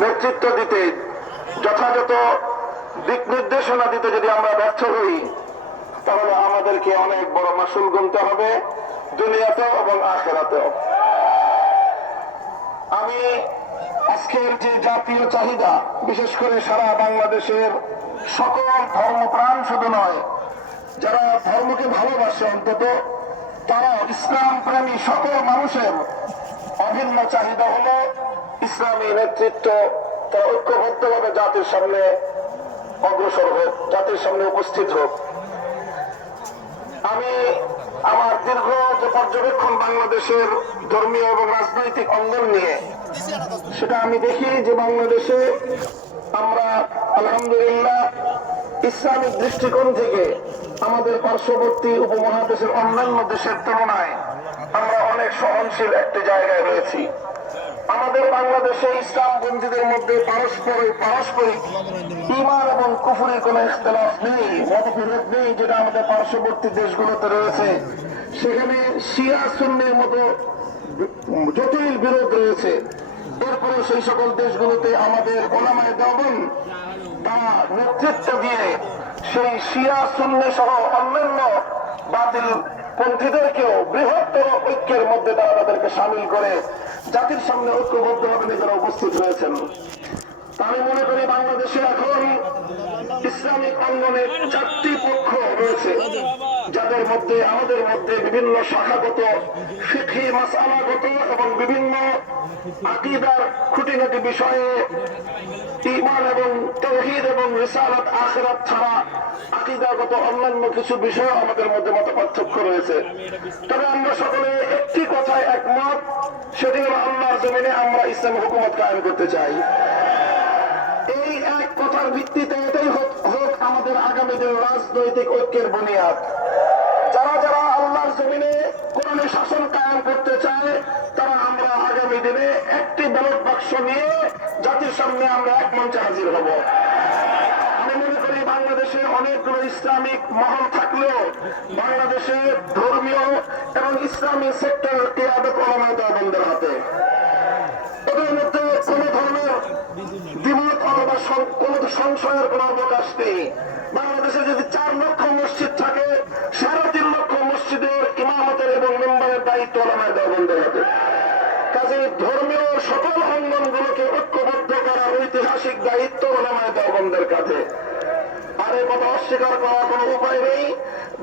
নেতৃত্ব দিতে, যথাযথ দিক নির্দেশনা দিতে যদি আমরা ব্যর্থ হই, তাহলে আমাদেরকে অনেক বড় মাসুল গুনতে হবে, দুনিয়াতেও এবং আখেরাতেও। আমি আজকের যে জাতীয় চাহিদা, বিশেষ করে সারা বাংলাদেশের সকল ধর্মপ্রাণ শুধু নয়, যারা ধর্মকে ভালোবাসে অন্তত, তারা ইসলাম প্রেমী সকল মানুষের অভিন্ন চাহিদা হলো ইসলামী নেতৃত্ব তারা ঐক্যবদ্ধভাবে জাতির সামনে অগ্রসর হোক, জাতির সামনে উপস্থিত হোক। আমি আমার দীর্ঘ যে পর্যবেক্ষণ বাংলাদেশের ধর্মীয় এবং রাজনৈতিক অঙ্গন নিয়ে, সেটা আমি দেখি যে বাংলাদেশে আমরা আলহামদুলিল্লাহ ইসলামিক দৃষ্টিকোণ থেকে আমাদের পার্শ্ববর্তী উপমহাদেশের অন্যান্য দেশের তুলনায় আমরা অনেক সহনশীল একটি জায়গায় রয়েছি। আমাদের বাংলাদেশে ইসলাম বন্ধুদের মধ্যে পারস্পরিক পারস্পরিক ইমান এবং কুফুরের কোন ইখতলাফ নেই মতবিরোধ নেই, যেটা আমাদের পার্শ্ববর্তী দেশগুলোতে রয়েছে। সেখানে শিয়া, সুন্নের মতো জটিল বিরোধ রয়েছে। এরপরে সেই সকল দেশগুলোতে আমাদের ওলামায় দেবন তারা নেতৃত্ব দিয়ে সেই শিয়া শূন্য সহ অন্যান্য বাতিল পন্থীদেরকেও বৃহত্তর ঐক্যের মধ্যে তারা তাদেরকে সামিল করে জাতির সামনে ঐক্যবদ্ধভাবে নিজেরা উপস্থিত হয়েছেন আমি মনে করি বাংলাদেশে এখন ইসলামিক অঙ্গনের চারটি পক্ষ রয়েছে, যাদের মধ্যে, আমাদের মধ্যে বিভিন্ন শাখাগত শিক্ষি মাসালাগত এবং বিভিন্ন আকিদার খুঁটিনাটি বিষয়ে ইমান এবং তৌহিদ এবং রিসালাত আখেরাত ছাড়া আকিদাগত অন্যান্য কিছু বিষয় আমাদের মধ্যে মত পার্থক্য রয়েছে। তবে আমরা সকলে একটি কথায় একমত সেটি হলো আল্লাহর জমিনে আমরা ইসলাম হুকুমত কায়েম করতে চাই। এই এক কথার ভিত্তিতে এটাই হোক আমাদের আগামী দিন রাজনৈতিক ঐক্যের বুনিয়াদ। যারা যারা আল্লাহর জমিনে কোরআনে শাসন কায়েম করতে চায়, তারা আমরা আগামী দিনে একটি ব্যালট বাক্স নিয়ে জাতির সামনে আমরা এক মঞ্চে হাজির হব। আমি মনে করি বাংলাদেশে অনেকগুলো ইসলামিক মহল থাকলেও বাংলাদেশে ধর্মীয় এবং ইসলামী সেক্টর কেয়াদত ওলামায় দেওয়া হাতে। নেই। বাংলাদেশে যদি চার লক্ষ সাড়ে তিন লক্ষ মসজিদের ইমামতের দায়িত্ব কাজে ধর্মীয় সকল অঙ্গনগুলোকে ঐক্যবদ্ধ ঐতিহাসিক দায়িত্ব ওলামায় দেওবন্দের কাছে। আর এ কথা অস্বীকার করার কোনো উপায় নেই।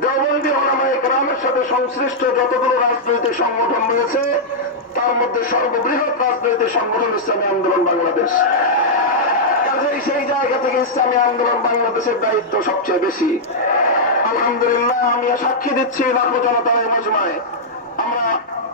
দেওবন্দি ওলামায় গ্রামের সাথে সংশ্লিষ্ট যতগুলো রাজনৈতিক সংগঠন রয়েছে, তার মধ্যে সর্ববৃহৎ রাজনৈতিক সংগঠন ইসলামী আন্দোলন বাংলাদেশ। কাজেই সেই জায়গা থেকে ইসলামী আন্দোলন বাংলাদেশের দায়িত্ব সবচেয়ে বেশি। আলহামদুলিল্লাহ, আমি সাক্ষী দিচ্ছি লাখো জনতার এই মজমায়। আমরা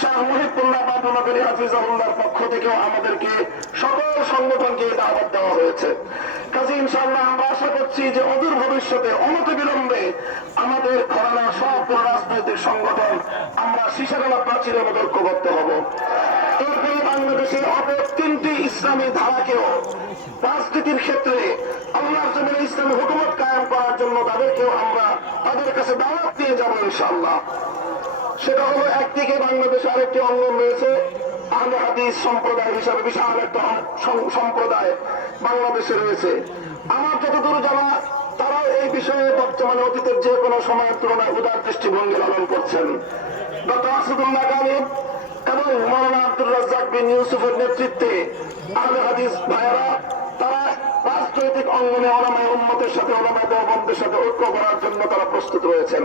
শাহ মুহিবুল্লাহ বাবুনগরী হাফিজাহুল্লাহর পক্ষ থেকেও আমাদেরকে সকল সংগঠনকে দাওয়াত দেওয়া হয়েছে। আমরা আশা করছি যে অদূর ভবিষ্যতে অনত বিলম্বে আমাদের ঘরানা সব রাজনৈতিক সংগঠন আমরা শিশারালা প্রাচীরের মতো ঐক্যবদ্ধ হব। এরপরে বাংলাদেশের অপর তিনটি ইসলামী ধারাকেও রাজনীতির ক্ষেত্রে আল্লাহর জমিনে ইসলামী হুকুমত কায়েম করার জন্য তাদেরকেও আমরা তাদের কাছে দাওয়াত দিয়ে যাব ইনশাআল্লাহ। সেটা হলো একদিকে বাংলাদেশে আরেকটি অঙ্গন রয়েছে। আহলে হাদিস সম্প্রদায় হিসাবে বিশাল একটা সম্প্রদায় বাংলাদেশে রয়েছে। আমার যতদূর জানা, তারাও এই বিষয়ে বর্তমানে অতীতের যে কোনো সময়ের তুলনায় উদার দৃষ্টিভঙ্গি লালন করছেন। ডক্টর আসাদুল্লাহ গালিব এবং মৌলানা আব্দুল রাজ্জাক বিন ইউসুফের নেতৃত্বে আহলে হাদিস ভাইয়েরা, তারা রাজনৈতিক অঙ্গনে ওলামায় সাথে, ওলামায় দেওবন্দের সাথে ঐক্য করার জন্য তারা প্রস্তুত রয়েছেন।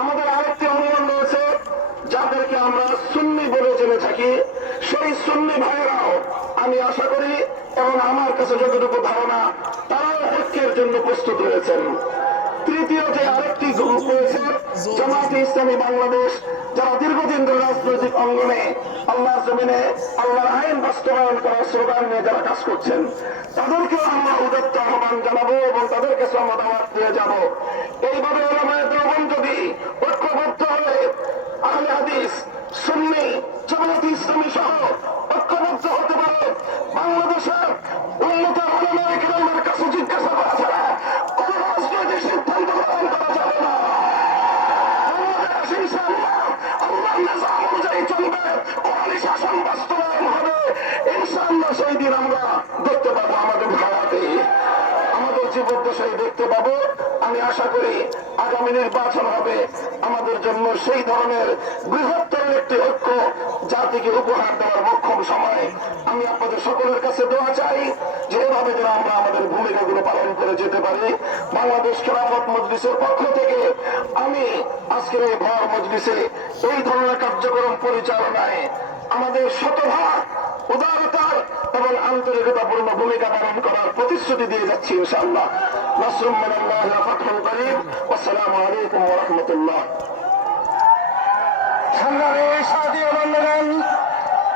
আমাদের আরেকটি অঙ্গন যাদেরকে আমরা সুন্নি বলে জেনে থাকি। সেই সুন্নি ভাইয়েরাও আমি আশা করি এবং আমার কাছে যতটুকু ধারণা, তারাও ঐক্যের জন্য প্রস্তুত রয়েছেন। তৃতীয় যে আরেকটি গ্রুপ রয়েছে জামাতে ইসলামী বাংলাদেশ, যারা দীর্ঘদিন ধরে রাজনৈতিক অঙ্গনে আল্লাহ জমিনে, আল্লাহর আইন বাস্তবায়ন করার স্লোগান নিয়ে যারা কাজ করছেন তাদেরকে আমরা উদত্ত আহ্বান জানাব এবং তাদের কাছে আমরা দিয়ে যাব। করি আগামী নির্বাচন হবে। আমাদের জন্য সেই ধরনের বৃহত্তর একটি ঐক্য জাতিকে উপহার দেওয়ার মোক্ষম সময়। আমি আপনাদের সকলের কাছে দোয়া চাই যে এভাবে যেন আমরা আমাদের ভূমিকাগুলো পালন করে যেতে পারি। বাংলাদেশ খেলাফত মজলিসের পক্ষ থেকে আমি আজকের এই ভর মজলিসে এই ধরনের কার্যক্রম পরিচালনায় আমাদের শতভাগ উদারতার এবং আন্তরিকতাপূর্ণ ভূমিকা পালন করার প্রতিশ্রুতি দিয়ে যাচ্ছি, ইনশাআল্লাহ। نصر من الله وفتح قريب والسلام عليكم ورحمة الله